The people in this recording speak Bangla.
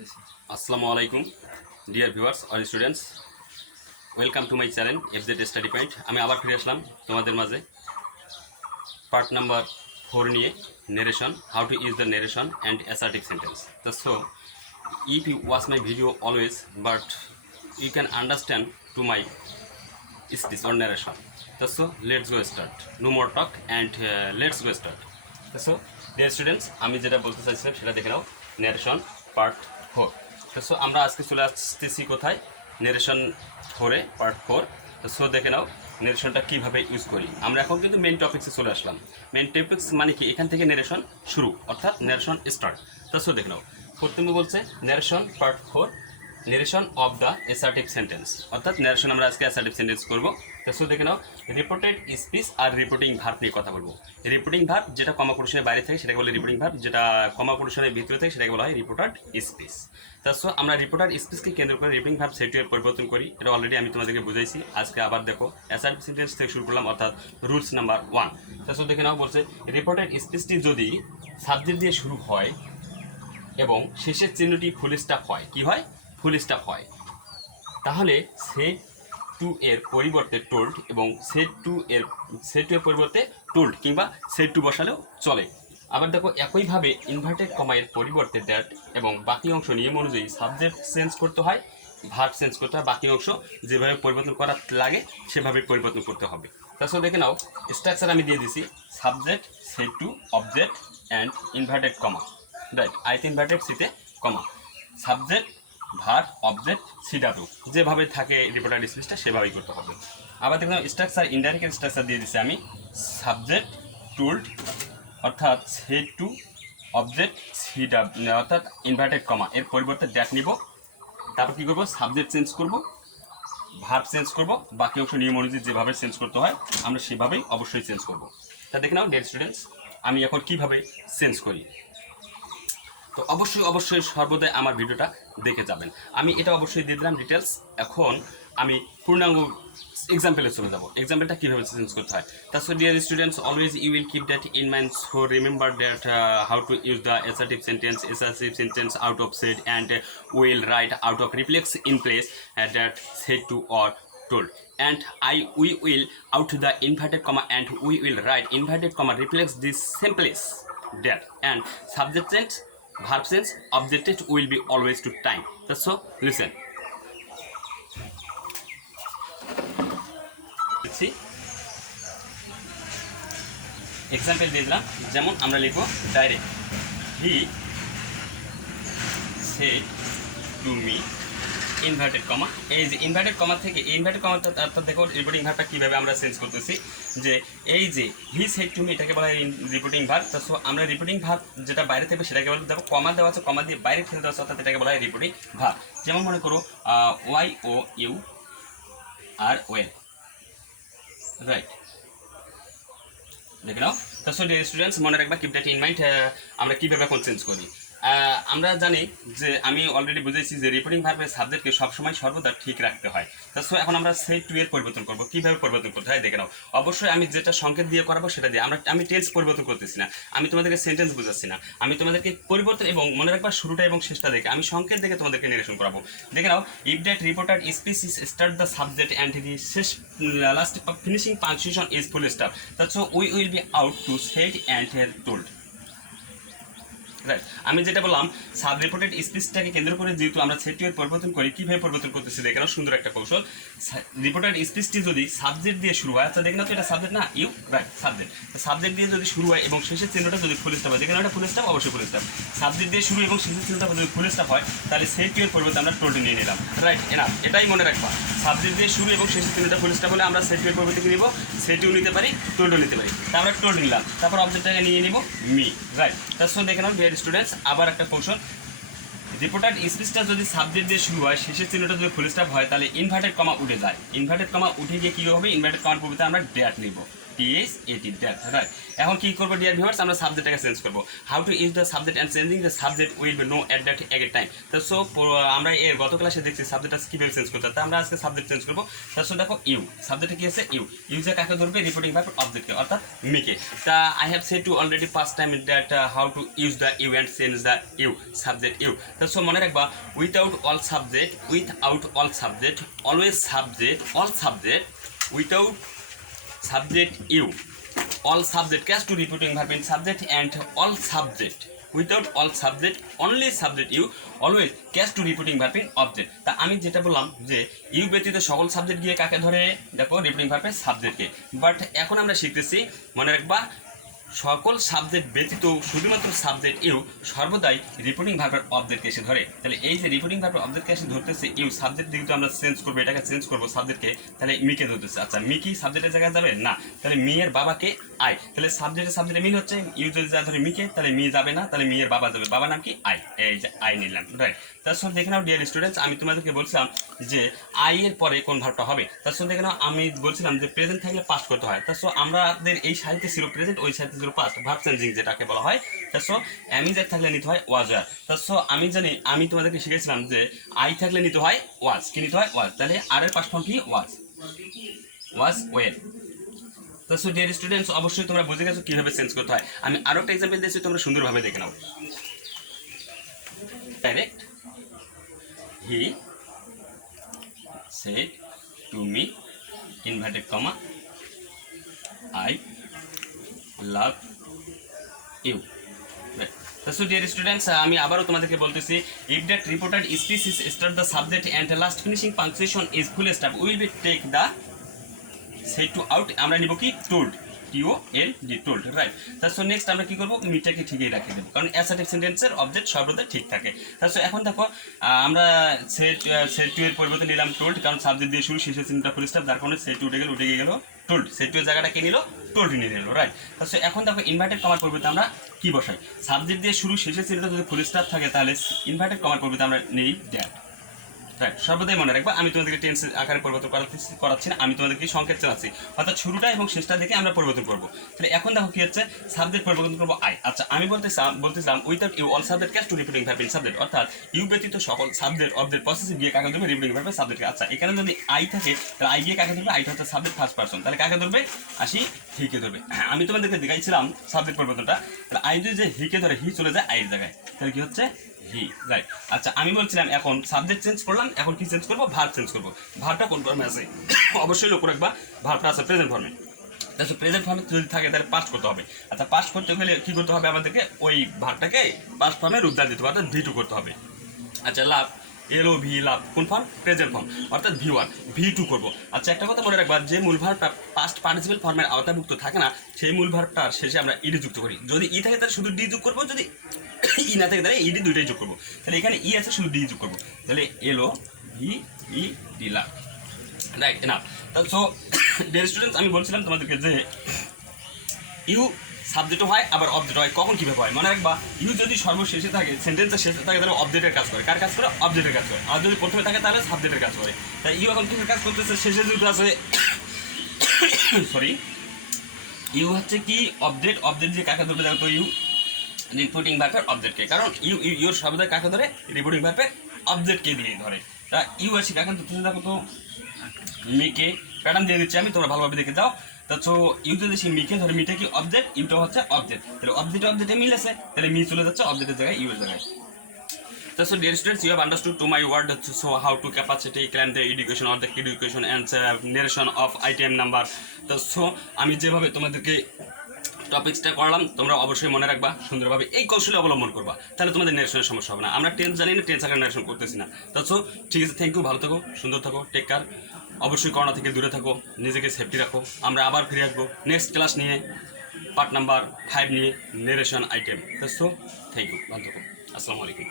করতেছি। আসসালামু আলাইকুম dear viewers or students, welcome to my channel FZ study point. আমি আবার ফিরে আসলাম তোমাদের মাঝে পার্ট নাম্বার 4 নিয়ে, narration, how to use the narration and assertive sentence. So if you watch my video always, but you can understand to my speech or narration. So let's go start. No more talk and let's go start. So dear students, আমি যেটা বলতে চাইছিলাম সেটা দেখে নাও, নেরেশন পার্ট 4। সো আমরা আজকে চলে আসতেছি কোথায়, নেরেশন 4-এ পার্ট 4। সো দেখে নাও নেরেশনটা কীভাবে ইউজ করি। আমরা এখন কিন্তু মেন টপিক্সে চলে আসলাম। মেন টপিক্স মানে কি, এখান থেকে নেরেশন শুরু, অর্থাৎ নেরেশন স্টার্ট। সো দেখে নাও, প্রথমে বলছে narration part 4, narration of the assertive sentence, অর্থাৎ নেরেশন আমরা আজকে অ্যাসার্টিভ সেন্টেন্স করবো। সো দেখে নাও, রিপোর্টেড স্পিচ আর রিপোর্টিং ভার্ব নিয়ে কথা বলবো। রিপোর্টিং ভার্ব যেটা কমা কোটেশনের বাইরে থাকে সেটাকে বলে রিপোর্টিং ভার্ব, যেটা কমা কোটেশনের ভিতরে থাকে সেটাকে বলা হয় রিপোর্টাড স্পিচ। সো আমরা রিপোর্টার স্পিচকে কেন্দ্র করে রিপোর্টিং ভার্ব সেটুয়ে পরিবর্তন করি। এটা অলরেডি আমি তোমাদেরকে বুঝাইছি। আজকে আবার দেখো অ্যাসার্টিভ সেন্টেন্স থেকে শুরু করলাম, অর্থাৎ রুলস নাম্বার 1। সো দেখে নাও, বলছে রিপোর্টেড স্পিচটি যদি সাবজেক্ট দিয়ে শুরু হয় এবং শেষের চিহ্নটি ফুল স্টপ হয়, কি হয়, ফুল স্টপ হয়, তাহলে সেট টু এর পরিবর্তে টোল্ড এবং সেট টু এর পরিবর্তে টোল্ড কিংবা সেট টু বসালেও চলে। আবার দেখো, একইভাবে ইনভার্টেড কমায়ের পরিবর্তে দ্যাট এবং বাকি অংশ নিয়ম অনুযায়ী সাবজেক্ট চেঞ্জ করতে হয়, ভার্ব চেঞ্জ করতে হয়, বাকি অংশ যেভাবে পরিবর্তন করা লাগে সেভাবে পরিবর্তন করতে হবে। তাছাড়া দেখে নাও, স্ট্রাকচার আমি দিয়ে দিছি, subject, said to, object and inverted comma, right, আইতে ইনভার্টেড সিতে কমা, সাবজেক্ট, ভার্ব, অবজেক্ট, সিডাব্লিউ, যেভাবে থাকে রিপোর্টার স্পিচটা সেভাবেই করতে হবে। আবার দেখলাম স্ট্রাকচার, ইনডাইরেক্ট স্ট্রাকচার দিয়ে দিচ্ছি আমি, সাবজেক্ট, টুল্ড, অর্থাৎ সেট টু, অবজেক্ট, সিডাব্লিউ অর্থাৎ ইনভার্টেড কমা, এর পরিবর্তে দ্যাট নিব। তারপর কী করবো, সাবজেক্ট চেঞ্জ করব, ভার্ব চেঞ্জ করব, বাকি অংশ নিয়ম অনুযায়ী যেভাবে চেঞ্জ করতে হয় আমরা সেভাবেই অবশ্যই চেঞ্জ করব। তা দেখে নাও ডিয়ার স্টুডেন্টস, আমি এখন কীভাবে চেঞ্জ করি। তো অবশ্যই সর্বদাই আমার ভিডিওটা দেখে যাবেন। আমি এটা অবশ্যই দিয়ে দিলাম ডিটেলস। এখন আমি পূর্ণাঙ্গ এক্সাম্পলে চলে যাবো, এক্সাম্পলটা কীভাবে চেঞ্জ করতে হয়। তাছাড়া dear students, always you will keep that in mind, so remember that how to use the assertive sentence out of said and will write out of reflex in place that said to or told, and we will out the inverted comma and we will write inverted comma reflects this same place that, and subject change, verb change, objective will be always to time. So listen, example দিয়ে দিলাম। যেমন আমরা লিখবো direct, he said to me, inverted comma, এই যে ইনভার্টেড কমা থেকে ইনভার্টেড কমাটা, অর্থাৎ দেখো রিপোর্টিং ভার্বটা কীভাবে আমরা চেঞ্জ করতেছি, যে এই যে হি সেড টু মি এটাকে বলা হয় রিপোর্টিং ভার্ব। সো আমরা রিপোর্টিং ভার্ব যেটা বাইরে থেকে সেটাকে বলে, দেখো কমা দেওয়া আছে, কমা দিয়ে বাইরে ফেলে দেওয়া আছে, অর্থাৎ এটাকে বলা হয় রিপোর্টিং ভার্ব। যেমন মনে করো Y O U R well, right, দেখে নাও। সো ডিয়ার স্টুডেন্টস, মনে রাখবা, কিপ দ্যাট ইন মাইন্ড। আমরা কীভাবে এখন চেঞ্জ করি, আমরা জানি যে আমি অলরেডি বুঝেছি যে রিপোর্টিং ভার্বের সাবজেক্টকে সবসময় সর্বদা ঠিক রাখতে হয়। সো এখন আমরা সেট টু এর পরিবর্তন করবো। কীভাবে পরিবর্তন করতে হয় দেখে নাও। অবশ্যই আমি যেটা সংকেত দিয়ে করাবো সেটা দিয়ে, আমি টেন্স পরিবর্তন করতেছি না, আমি তোমাদেরকে সেন্টেন্স বোঝাচ্ছি না, আমি তোমাদেরকে পরিবর্তন, এবং মনে রাখবা শুরুটা এবং শেষটা দেখে আমি সংকেত দেখে তোমাদেরকে নিরেশন করাবো। দেখে নাও, if that reporter speech is start the subject and the শেষ last finishing punctuation is full stop, so we will be out to set and told, right. আমি যেটা বললাম, সাব রিপোর্টেড স্পিচটাকে কেন্দ্র করে যেহেতু আমরা সেটটির পরিবর্তন করি, কীভাবে পরিবর্তন করতেছি দেখে নাও, সুন্দর একটা কৌশল। রিপোর্টেড স্পিচটি যদি সাবজেক্ট দিয়ে শুরু হয়, আচ্ছা দেখে নাও তো এটা সাবজেক্ট না, ইউ, রাইট, সাবজেক্ট দিয়ে যদি শুরু হয় এবং শেষের চিহ্নটা যদি ফুল স্টপ হয়, দেখে নাও এটা ফুল স্টপ, অবশ্যই ফুল স্টপ। সাবজেক্ট দিয়ে শুরু এবং শেষের চিহ্নটা যদি ফুল স্টপ হয় তাহলে সেটটির পরিবর্তে আমরা টোল্ড নিয়ে নিলাম, রাইট, এনাফ। এটাই মনে রাখবা, সাবজেক্ট দিয়ে শুরু এবং শেষের চিহ্নটা ফুল স্টপ হলে আমরা সেটটির পরিবর্তে নিব, সেটিও নিতে পারি, টোল্ডও নিতে পারি। তা আমরা টোল্ড নিলাম, তারপর অবজেক্টটাকে নিয়ে নিব মি, রাইট। তার সঙ্গে দেখে নাও ডিয়ার স্টুডেন্টস, আবার একটা কৌশল, রিপোর্টার স্পিচটা যদি সাবজেক্ট দিয়ে শুরু হয়, শেষের চিহ্নটা যদি ফুল স্টপ হয় তাহলে ইনভার্টেড কমা উঠে যায়, ইনভার্টেড কমা উঠে গিয়ে কী হবে, ইনভার্টেড কমার পরিবর্তে আমরা ড্যাট নিব, TH দ্যাট রাইট। এখন কি করবো ডিয়ার ভিউয়ার্স, আমরা সাবজেক্টটাকে চেঞ্জ করবো। How to use the subject and changing the subject will be know at that at time. তো সো আমরা এর গত ক্লাসে দেখছি সাবজেক্টটা কীভাবে চেঞ্জ করতে হয়, তা আমরা আজকে সাবজেক্ট চেঞ্জ করবো। তার সো দেখো ইউ সাবজেক্টে কি আছে, ইউজে কাকে ধরবে, রিপোর্টিং ভার্ব অবজেক্টকে অর্থাৎ মিকে। তা I have said to already first time that how to use the you and change the you subject you. তো সো মনে রাখবা without all subject, always subject, all subject, without subject you, all subject cast to repeating verb in subject and all subject, without all subject only subject you, always cast to repeating verb in object। তা আমি যেটা বললাম যে ইউ ব্যতীত সকল সাবজেক্ট গিয়ে কাকে ধরে, দেখো রিপিটিং ভার্বের সাবজেক্টকে। বাট এখন আমরা শিখতেছি মনে রাখবা সকল সাবজেক্ট ব্যতীত শুধুমাত্র সাবজেক্ট ইউ সর্বদাই রিপোর্টিং ভার্বের অবজেক্টকে এসে ধরে। তাহলে এই যে রিপোর্টিং ভার্বের অবজেক্টকে এসে ধরতেছে ইউ, সাবজেক্ট যেহেতু আমরা চেঞ্জ করবো, এটাকে চেঞ্জ করবো সাবজেক্টকে, তাহলে মিকে ধরতেছে। আচ্ছা মি কি সাবজেক্টের জায়গায় যাবে না, তাহলে মি এর বাবাকে আই, তাহলে সাবজেক্টে মিন হচ্ছে, ইউ যদি যা ধরে মিকে তাহলে মি যাবে না, তাহলে মি এর বাবা যাবে, বাবার নাম কি আই, এই যে আই নিলাম রাইট। তার সঙ্গে দেখে নাও ডিয়ার স্টুডেন্টস, আমি তোমাদেরকে বলছিলাম যে আই এর পরে কোন ভার্বটা হবে। তার সঙ্গে দেখে নাও আমি বলছিলাম যে প্রেজেন্ট থাকলে পাস্ট করতে হয়। তার সঙ্গে আমাদের এই সারিতে ছিল প্রেজেন্ট, ওই সারিতে ছিল পাস্ট, ভার্ব চেঞ্জিং যেটাকে বলা হয়। তার সো অ্যামিজার থাকলে নিতে হয় ওয়াজ ওয়ার। তার সো আমি জানি, আমি তোমাদেরকে শিখেছিলাম যে আই থাকলে নিতে হয় ওয়াজ, কি নিতে হয় ওয়াজ, তাহলে আর এর পাস্ট ফর্ম কি ওয়াজ ওয়েল। তো সো ডিয়ার স্টুডেন্টস অবশ্যই তোমরা বুঝে গেছো কীভাবে চেঞ্জ করতে হয়। আমি আরও একটা এক্সাম্পল দিয়েছি, তোমরা সুন্দরভাবে দেখে নাও। Direct he said to me inverted comma I love you। So dear students, আমি আবারও তোমাদেরকে বলতেছি, if that reported speech is start the subject and the last finishing punctuation is full stop, we will be take the say to out, আমরা নিব কি told, TOLD told রাইট। তারপর নেক্সট আমরা কি করবো, মিটাকে ঠিকই রাখে দেবো, কারণ অ্যাসার্টিভ সেন্টেন্সের অবজেক্ট সর্বদা ঠিক থাকে। তারপর এখন দেখো আমরা সেট টু এর পরিবর্তে নিলাম টোল্ড, কারণ সাবজেক্ট দিয়ে শুরু, শেষের চিহ্নটা ফুল স্টপ, যার কারণে সেট টু উঠে গেল টোল্ড, সেট টু এর জায়গাটা কে নিল, টোল্ড নিয়ে নিল রাইট। তারপর এখন দেখো ইনভার্টেড কমার পরিবর্তে আমরা কি বসাই, সাবজেক্ট দিয়ে শুরু, শেষের চিহ্নটা যদি ফুল স্টপ থাকে তাহলে ইনভার্টেড কমার পরিবর্তে আমরা নেই দ্যাট রাইট। সর্বদাই মনে রাখবা, আমি তোমাদেরকে টেন্স আকারে পরিবর্তন করাচ্ছি না, আমি তোমাদেরকে সংকেত চালাচ্ছি, অর্থাৎ শুরুটা এবং শেষটা দেখে আমরা পরিবর্তন করবো। তাহলে এখন দেখো কি হচ্ছে, সাবজেক্ট পরিবর্তন করবো আই। আচ্ছা আমি বলতেছিলাম without you all subject cast to repeating verb in subject, অর্থাৎ ইউ ব্যতীত সকল সাবজেক্ট অবজেক্ট পসেসিভ গিয়ে কাকে ধরবে, রিপিটিং ভার্বের সাবজেক্টকে। আচ্ছা এখানে যদি আই থাকে তাহলে আই গিয়ে কাকে ধরবে, আইটা হচ্ছে সাবজেক্ট ফার্স্ট পারসন, তাহলে কাকে ধরবে, আসি হিকে ধরবে। আমি তোমাদেরকে দেখাইছিলাম সাবজেক্ট পরিবর্তনটা, তাহলে আই যদি যে হিকে ধরে, হি চলে যায় আইয়ের জায়গায়, তাহলে কি হচ্ছে হি রাইট। আচ্ছা আমি বলছিলাম এখন সাবজেক্ট চেঞ্জ করলাম, এখন কি চেঞ্জ করবো, ভার্ব চেঞ্জ করবো। ভার্বটা কোন ফর্মে আছে অবশ্যই লক্ষ্য রাখবা, ভার্বটা আছে প্রেজেন্ট ফর্মে। তাহলে প্রেজেন্ট ফর্মে যদি থাকে তাহলে পাস্ট করতে হবে। আচ্ছা পাস্ট করতে গেলে কি করতে হবে, আমাদেরকে ওই ভার্বটাকে পাস্ট ফর্মে রূপদান দিতে হবে, অর্থাৎ V2 করতে হবে। আচ্ছা লাভ, LOV লাভ কোন ফর্ম, প্রেজেন্ট ফর্ম, অর্থাৎ V1 V2 করবো। আচ্ছা একটা কথা মনে রাখবা, যে মূল ভার্বটা পাস্ট পার্টিসিপেল ফর্মের আওতাভুক্ত থাকে না, সেই মূল ভার্বটার শেষে আমরা ইডি যুক্ত করি। যদি ই থাকে তাহলে শুধু ডি যোগ করবো, যদি ই না থাকে তাহলে ইডি দুইটাই যোগ করবো। তাহলে এখানে ই আছে, শুধু ডি যোগ করবো, তাহলে LOVE লাভ রাইট না। তাহলে সো ডিয়ার স্টুডেন্টস, আমি বলছিলাম তোমাদেরকে যে ইউ সাবজেক্টও হয় আবার অবজেক্ট হয়। কখন কীভাবে হয় মনে রাখবা, ইউ যদি সর্বশেষে থাকে, সেন্টেন্সের শেষে থাকে, তাহলে অবজেক্টের কাজ করে। কার কাজ করে, অবজেক্টের কাজ করে। আর যদি প্রথমে থাকে তাহলে সাবজেক্টের কাজ করে। তাই ইউ এখন কিসের কাজ করতেছে, শেষে যদি আছে সরি, ইউ হচ্ছে কি অবজেক্ট, অবজেক্ট যে কাকে ধরবে, দেখো ইউ রিপোর্টিং ভার্বের অবজেক্টকে, কারণ ইউর শব্দ কাকে ধরে, রিপোর্টিং ভার্বের অবজেক্টকে দিয়ে ধরে। তা ইউ আছে কাকে ধরতে, দেখো তো মিকে, প্যাটার্ন দিয়ে দিচ্ছি আমি, তোমরা ভালোভাবে দেখে যাও। তো ইউ যদি সে মিকে ধরে, মিটা কি অবজেক্ট, ইউটা হচ্ছে অবজেক্ট, তাহলে অবজেক্টে মিলেছে, তাহলে মি চলে যাচ্ছে অবজেক্টের জায়গায়, ইউ এর জায়গায়। So dear students, you have understood to my word, so how to capacity claim the education or the education and narration of item number. So আমি যেভাবে তোমাদেরকে টপিক্সটা করলাম, তোমরা অবশ্যই মনে রাখবা, সুন্দরভাবে এই কৌশলে অবলম্বন করবা, তাহলে তোমাদের নেরেশনের সমস্যা হবে না। আমরা টেন্স জানি না, টেন্স আকারে নেরেশন করতেছি না। সো ঠিক আছে, থ্যাংক ইউ, ভালো থাকো, সুন্দর থাকো, টেক কেয়ার, অবশ্যই করোনা থেকে দূরে থাকো, নিজেকে সেফটি রাখো। আমরা আবার ফিরে আসবো নেক্সট ক্লাস নিয়ে, পার্ট নাম্বার 5 নিয়ে, narration item. So thank you, ভালো থাকো, আসসালামু আলাইকুম।